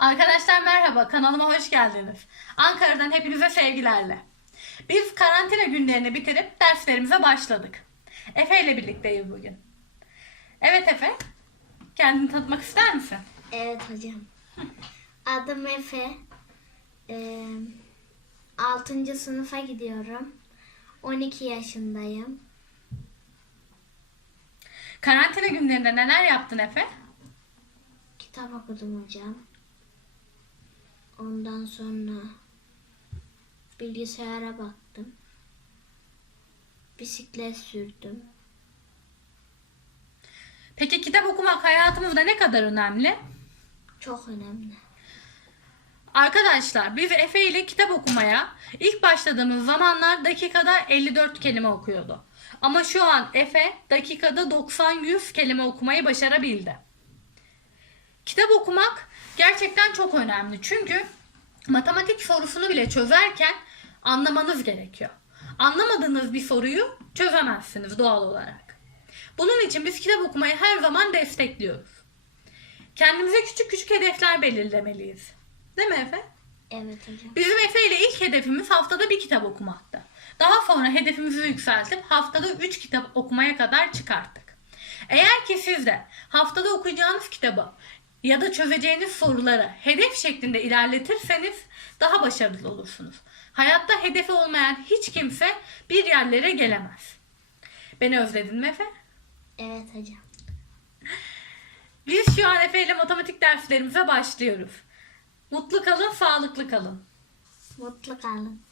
Arkadaşlar merhaba, kanalıma hoş geldiniz. Ankara'dan hepinize sevgilerle. Biz karantina günlerini bitirip derslerimize başladık. Efe ile birlikteyiz bugün. Evet Efe, kendini tanıtmak ister misin? Evet hocam. Adım Efe. Ee, 6. sınıfa gidiyorum. 12 yaşındayım. Karantina günlerinde neler yaptın Efe? Kitap okudum hocam. Ondan sonra bilgisayara baktım. Bisiklet sürdüm. Peki kitap okumak hayatımızda ne kadar önemli? Çok önemli. Arkadaşlar biz Efe ile kitap okumaya ilk başladığımız zamanlar dakikada 54 kelime okuyordu. Ama şu an Efe dakikada 90-100 kelime okumayı başarabildi. Kitap okumak gerçekten çok önemli. Çünkü matematik sorusunu bile çözerken anlamanız gerekiyor. Anlamadığınız bir soruyu çözemezsiniz doğal olarak. Bunun için biz kitap okumayı her zaman destekliyoruz. Kendimize küçük küçük hedefler belirlemeliyiz. Değil mi Efe? Evet hocam. Bizim Efe ile ilk hedefimiz haftada bir kitap okumaktı. Daha sonra hedefimizi yükseltip haftada 3 kitap okumaya kadar çıkarttık. Eğer ki siz de haftada okuyacağınız kitabı ya da çözeceğiniz soruları hedef şeklinde ilerletirseniz daha başarılı olursunuz. Hayatta hedefi olmayan hiç kimse bir yerlere gelemez. Beni özledin mi Efe? Evet hocam. Biz şu an Efe ile matematik derslerimize başlıyoruz. Mutlu kalın, sağlıklı kalın. Mutlu kalın.